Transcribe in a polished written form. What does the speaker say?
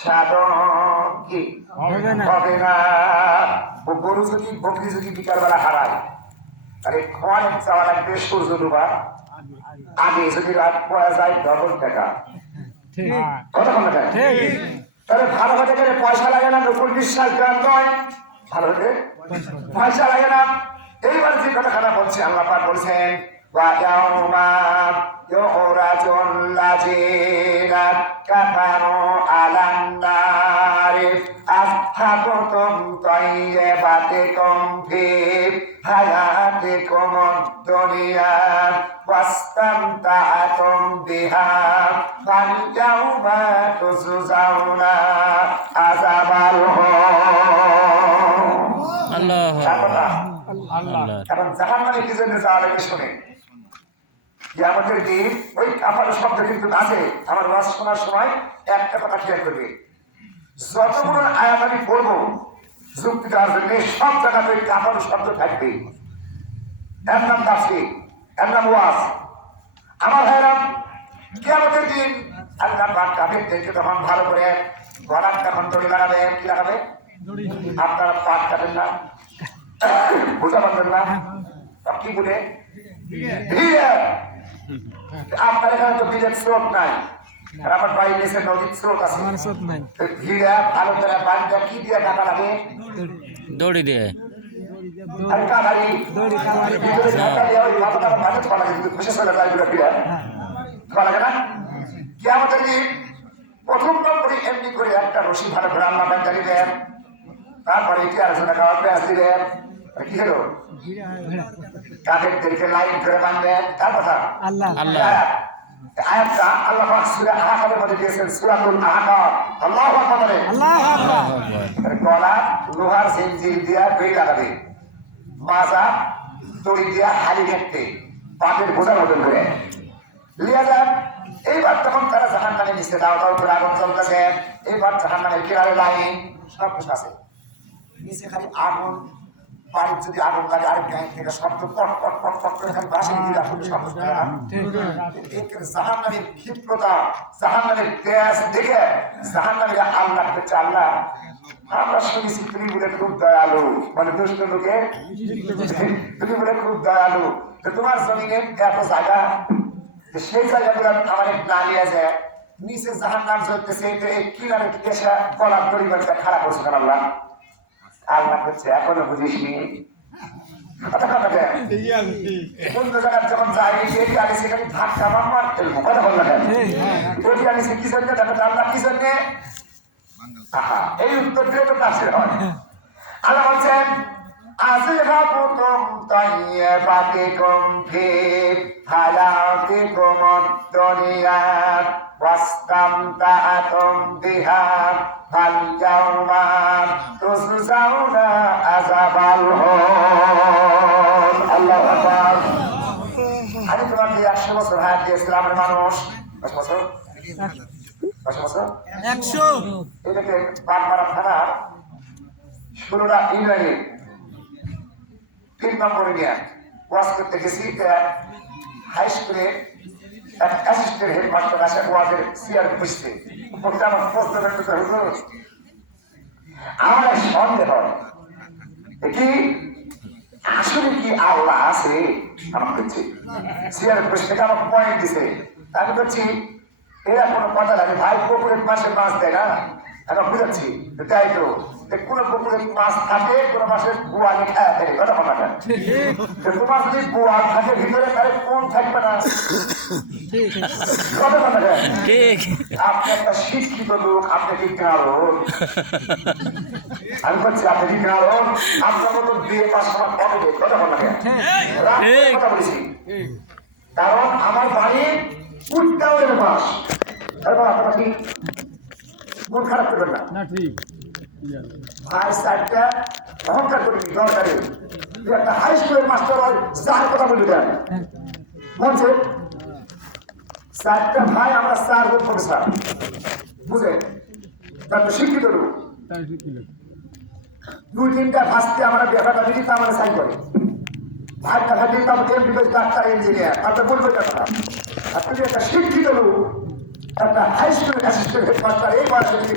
সাধন কি হবে না। গরু যদি বকরি যদি বিকালবেলা হারায়, আরে অনেক চাওয়া লাগবে সূর্য ডুবা আগে, যদি রাত পড়া যায় ডবল টাকা। কতক্ষণ টাকা? তাহলে ভালো হতে গেলে পয়সা লাগে না, নকুল বিশ্বাস গান নয়, ভালো হতে পয়সা লাগে না। এইবার যে কথাখানা বলছে আল্লাহ পাক বলছেন وَيَوْمَ يُعْرَضُ الَّذِينَ كَفَرُوا عَلَى النَّارِ أَذْهَبْتُمْ طَيِّبَاتِكُمْ فِي حَيَاتِكُمُ الدُّنْيَا وَاسْتَمْتَعْتُمْ بِهَا فَالْيَوْمَ تُجْزَوْنَ عَذَابَ الْهُونِ। এখন জাহান্নামে কি জন্য যাওয়া লাগে শুনে, কিয়ামতের দিন ওই কাফার শব্দ কিন্তু আছে। আমার ওয়াজ শোনার সময় একটা কথা খেয়াল করবে, যতগুলো আয়াত আমি বলবো যুক্তি দেওয়ার জন্য সব জায়গাতে কাফার শব্দ থাকবে। এর নাম তাফসীর, এর নাম ওয়াজ। আমার ভাইরা, কিয়ামতের দিন আল্লাহ পাক কাফেরদেরকে তখন ভালো করে গলার তখন দড়ি লাগাবে। কি লাগাবে? আপনারা পাক কাটেন না, বোঝা পারবেন না, কি বলে আপনার এখানে তো বিলের স্রোত নাই, আর আমার বাড়ির নিচে নদীর স্রোত আছে। ভিড়া ভালো করে বাড়িটা কি দিয়ে টাকা লাগে? দড়ি দিয়ে। প্রথম নম্বরে এমনি করে একটা রশি ভালো করে আল্লাহ জানি দেন, তারপরে কি আলোচনা খাওয়া পেঁয়াজ দিলেন, কি হলো কাফেরদেরকে লাইন করে বাঁধবেন। তার কথা আয়াতটা আল্লাহ পাক সূরা আহকামের মধ্যে দিয়েছেন, সূরাতুল আহকাম। আল্লাহু আকবার বলে। গলা লোহার জিনজির দিয়া বেড়ি লাগাবে, মাজা দড়ি দিয়া হালি দেখতে পাটের বোঝার মতন করে লিয়া যান। এইবার তখন তারা জাহান্নামে নিচে দাও দাও করে আগুন চলতেছে। এইবার জাহান্নামের কিনারে লাইন সব কিছু আছে, নিচে খালি আগুন। বাড়ির যদি আগুন লাগে আরেক গায়ে থেকে শব্দ পট পট পট পট করে খালি বাসে দিয়ে আসলে শব্দ করে না। জাহান্নামের ক্ষিপ্রতা, জাহান্নামের তেজ দেখে জাহান্নামীর আল্লাহ করছে, আল্লাহ আমরা শুনেছি তুমি বলে খুব দয়ালু, মানে দুষ্ট লোকে তুমি বলে খুব দয়ালু, তোমার জমিনে এত জায়গা, সেই জায়গাগুলো আমার না নিয়ে যায় নিচে জাহান্নাম চলতেছে, কিনারে এসে গলার পরিবারটা খারাপ করছে কেন আল্লাহ? আল্লাহ করছে এখনো বুঝিসনি। অন্য জায়গায় যখন যাই এটি আনি সেখানে ধাক্কা মার ফেলবো, কথা বল না কেন? ওটি আনিছে কি জন্য? দেখো আল্লাহ কি জন্য? এই উত্তর দিয়ে তো কাছে হয়। আল্লাহ বলছেন أذهبتم طيباتكم في حياتكم الدنيا واستمتعتم بها فاليوم تجزون عذاب الهون। আল্লাহু আকবার। আমি তোমাকে 100 বছর হায়াত দিয়েছিলাম রে মানুষ। 100 বছর? 100 বছর? 100। এটাকে বাগমারা থানা 16টা ইউনিয়নে 3 নম্বরে নিয়ে ওয়াজ করতে গেছি। হাই স্কুলে এক অ্যাসিস্ট্যান্ট হেডমাস্টার আসে ওয়াজের চেয়ার বসতে, বলতে আমার প্রশ্ন করতে হুজুর আমার এক সন্দেহ কি আসলে কি আল্লাহ আছে? আমার বলছি চেয়ার বসতে আমার পয়েন্ট দিছে। আমি বলছি এরা কোনো কথা লাগে ভাই, পুকুরের মাসে মাছ দেয় না, এখন বুঝাচ্ছি তাই তো কোন পুকুরের মাছ থাকে, কোন মাসের গোয়ালে খায় থাকে, কথা কথাটা তোমার যদি গোয়াল থাকে ভিতরে তাহলে কোন থাকবে না, কথা কথাটা। আপনি একটা শিক্ষিত লোক, আপনি কি কারণ? আমি বলছি আপনি কি কারণ? আপনার মতো বিয়ে পাস করা কবে, কথা কথাটা কথা বলেছি। কারণ আমার বাড়ি উত্তরের মাস, আপনার কি মন খারাপ করবেন না। ভাই সাইডটা অহংকার করিনি, দরকারে একটা হাই স্কুলের মাস্টার হয় যার কথা বলি দেন বলছে সাইডটা ভাই আমরা 4 জন প্রফেসর, বুঝে তার শিক্ষিত লোক 2-3টা ফার্স্টে আমরা ব্যাপারটা দিদি তা আমরা সাইন করে ভাইটা ভাই দিতাম এমবিবিএস ডাক্তার ইঞ্জিনিয়ার, আপনি বলবেন কথা। আপনি একটা শিক্ষিত লোক, একটা হাই স্কুলের অ্যাসিস্ট্যান্ট হেডমাস্টার, এই বয়সে যদি